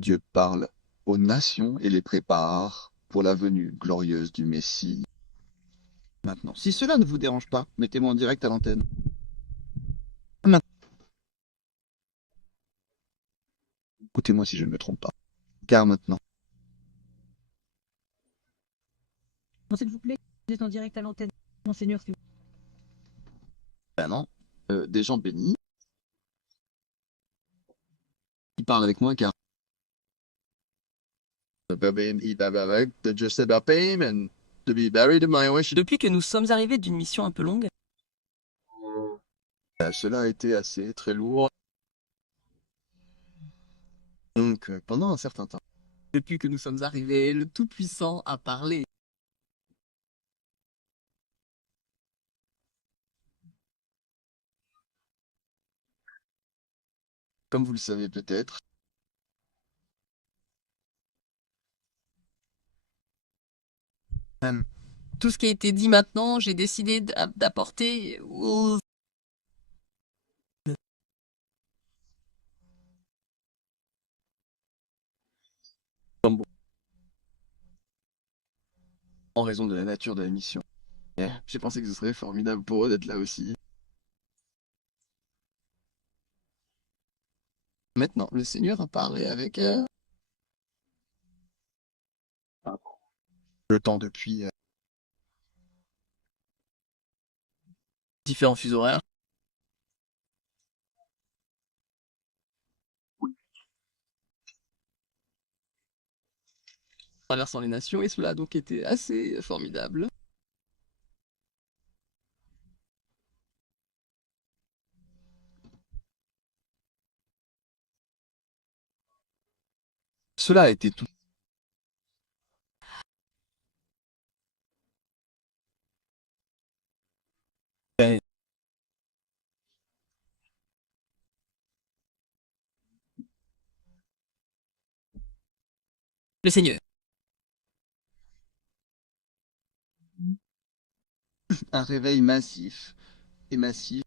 Dieu parle aux nations et les prépare pour la venue glorieuse du Messie. Maintenant, si cela ne vous dérange pas, mettez-moi en direct à l'antenne. Maintenant, écoutez-moi si je ne me trompe pas. Car maintenant, S'il vous plaît, vous êtes en direct à l'antenne. Monseigneur, s'il vous ben non, des gens bénis qui parlent avec moi car Depuis que nous sommes arrivés d'une mission un peu longue, cela a été assez très lourd. Donc, pendant un certain temps, depuis que nous sommes arrivés, le Tout-Puissant a parlé. comme vous le savez peut-être, Tout ce qui a été dit maintenant, j'ai décidé d'apporter aux... en raison de la nature de la mission, j'ai pensé que ce serait formidable pour eux d'être là aussi. Maintenant, le Seigneur a parlé avec le temps depuis différents fuseaux horaires, traversant les nations, et cela a donc été assez formidable. cela a été tout. Le Seigneur. Un réveil massif et massif.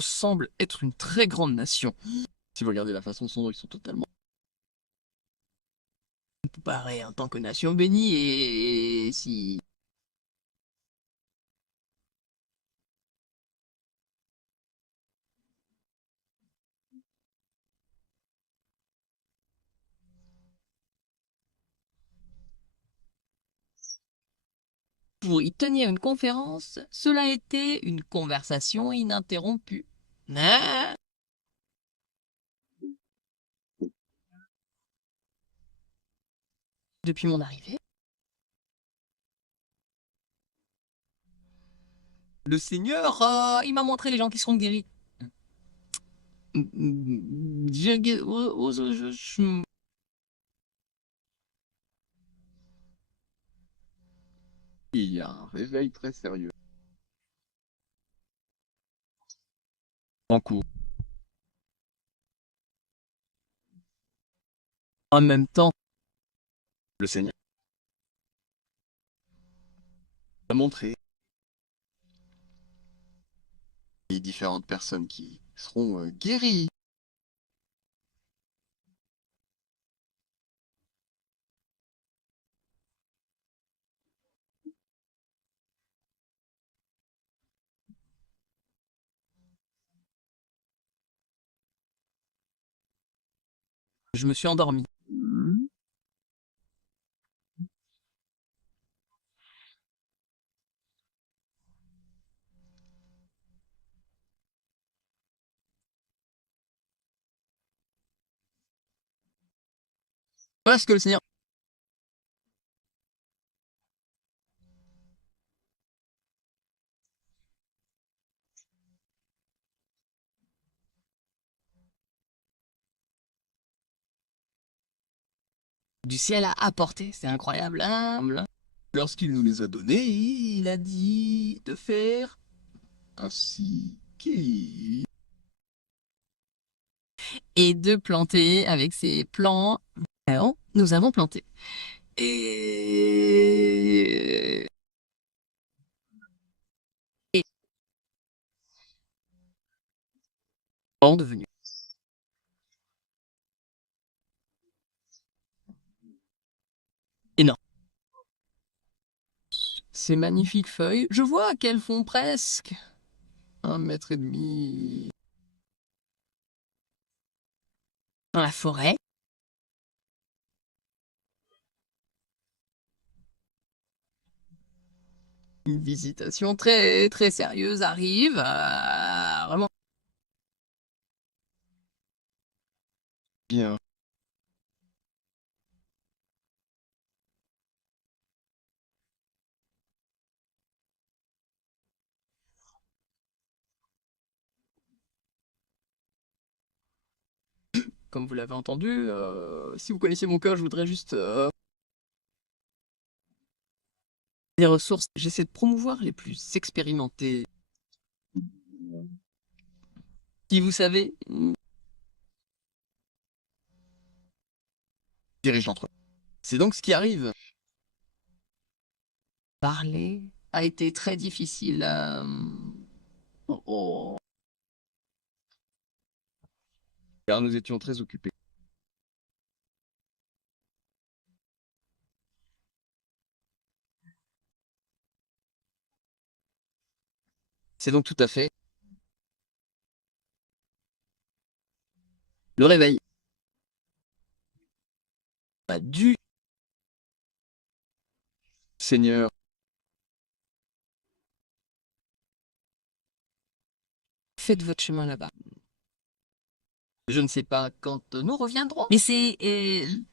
Semble être une très grande nation. Si vous regardez la façon dont ils sont totalement. Pareil, en tant que nation bénie, et si... Pour y tenir une conférence, cela a été une conversation ininterrompue. Mais depuis mon arrivée, le Seigneur, il m'a montré les gens qui seront guéris. Il y a un réveil très sérieux en cours. En même temps, Le Seigneur a montré les différentes personnes qui seront guéries. je me suis endormi. Hmm. Voilà ce que le Seigneur... du ciel a apporté, c'est incroyable. Humble. Lorsqu'il nous les a donnés, Il a dit de faire ainsi qu'il. et de planter avec ses plants. Alors, nous avons planté. Et devenu. Énorme. Ces magnifiques feuilles, je vois qu'elles font presque 1,5 m dans la forêt. Une visitation très très sérieuse arrive. Vraiment. Bien. Comme vous l'avez entendu, si vous connaissez mon cœur, je voudrais juste des ressources. J'essaie de promouvoir les plus expérimentés. Qui, vous savez, Dirige l'entreprise. c'est donc ce qui arrive. Parler a été très difficile. Oh. Car nous étions très occupés. C'est donc tout à fait le réveil. Pas du Seigneur, faites votre chemin là-bas. Je ne sais pas quand nous reviendrons, mais c'est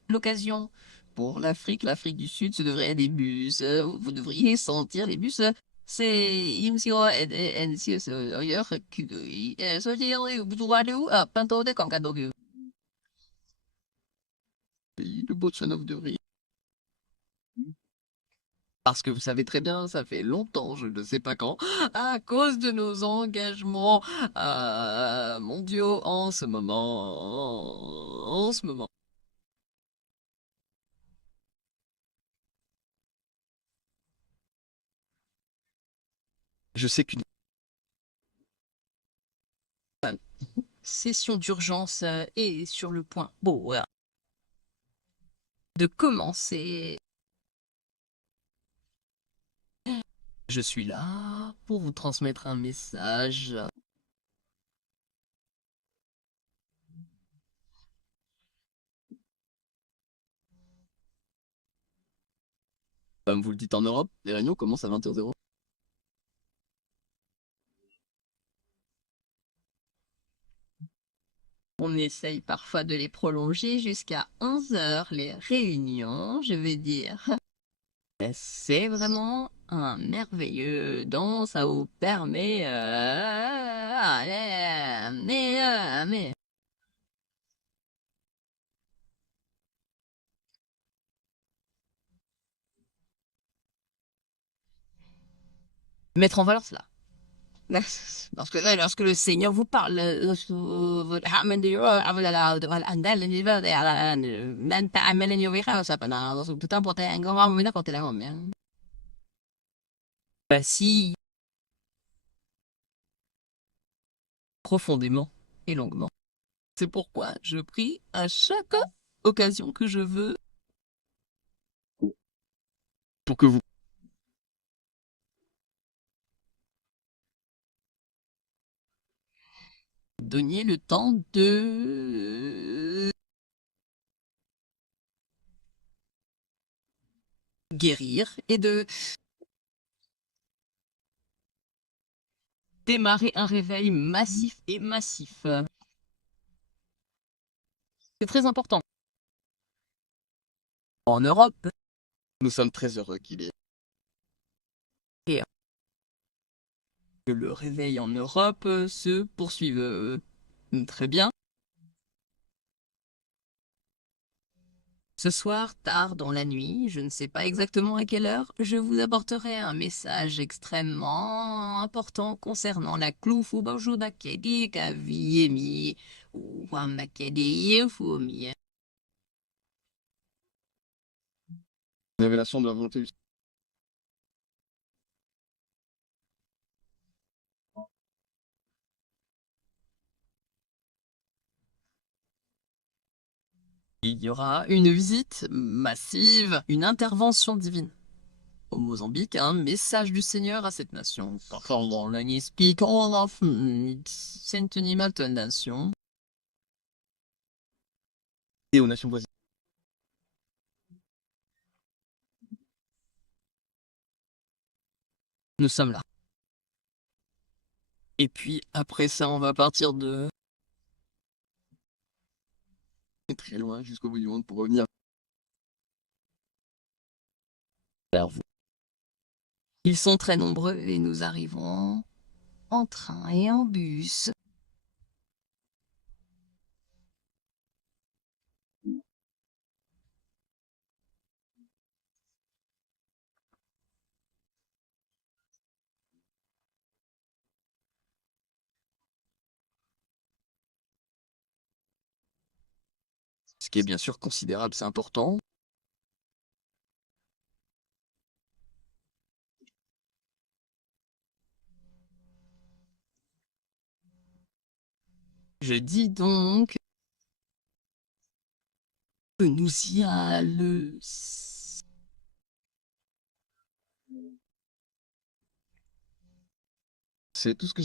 l'occasion pour l'Afrique du Sud, ce devrait être des bus. Vous devriez sentir les bus. C'est 임시와 NCS ailleurs que 소지의 부두가루 panto de Concadogu. le Botswana vous devriez. Parce que vous savez très bien, ça fait longtemps, je ne sais pas quand, à cause de nos engagements mondiaux en ce moment. En ce moment. Je sais qu'une Session d'urgence est sur le point de commencer. Je suis là pour vous transmettre un message. Comme vous le dites en Europe, les réunions commencent à 20h00. On essaye parfois de les prolonger jusqu'à 11h, les réunions, je vais dire. C'est vraiment un merveilleux dont ça vous permet... mettre en valeur cela. Lorsque le Seigneur vous parle, si profondément et longuement. C'est pourquoi je prie à chaque occasion que je veux pour que vous donniez le temps de guérir et de démarrer un réveil massif et massif. C'est très important. En Europe, nous sommes très heureux qu'il ait. et que le réveil en Europe se poursuive très bien. Ce soir, tard dans la nuit, je ne sais pas exactement à quelle heure, je vous apporterai un message extrêmement important concernant la Cloufu Bajudakedi Kaviemi ou Wamakedi Yefumi. Révélation de la volonté du Il y aura une visite massive, une intervention divine. Au Mozambique, un message du Seigneur à cette nation. C'est une nation. Et aux nations voisines. Nous sommes là. Et puis après ça, on va partir de Très loin, jusqu'au bout du monde pour revenir vers vous. Ils sont très nombreux et nous arrivons en train et en bus. Ce qui est bien sûr considérable, c'est important. Je dis donc que nous y allons. C'est tout ce que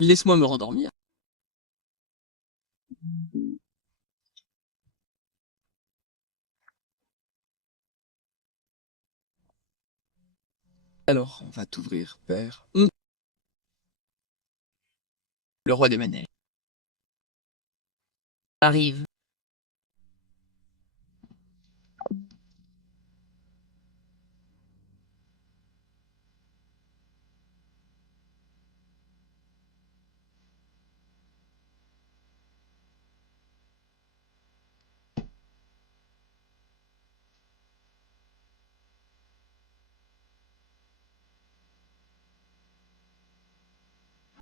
Laisse-moi me rendormir. Alors, on va t'ouvrir, père. Le roi des manèges arrive.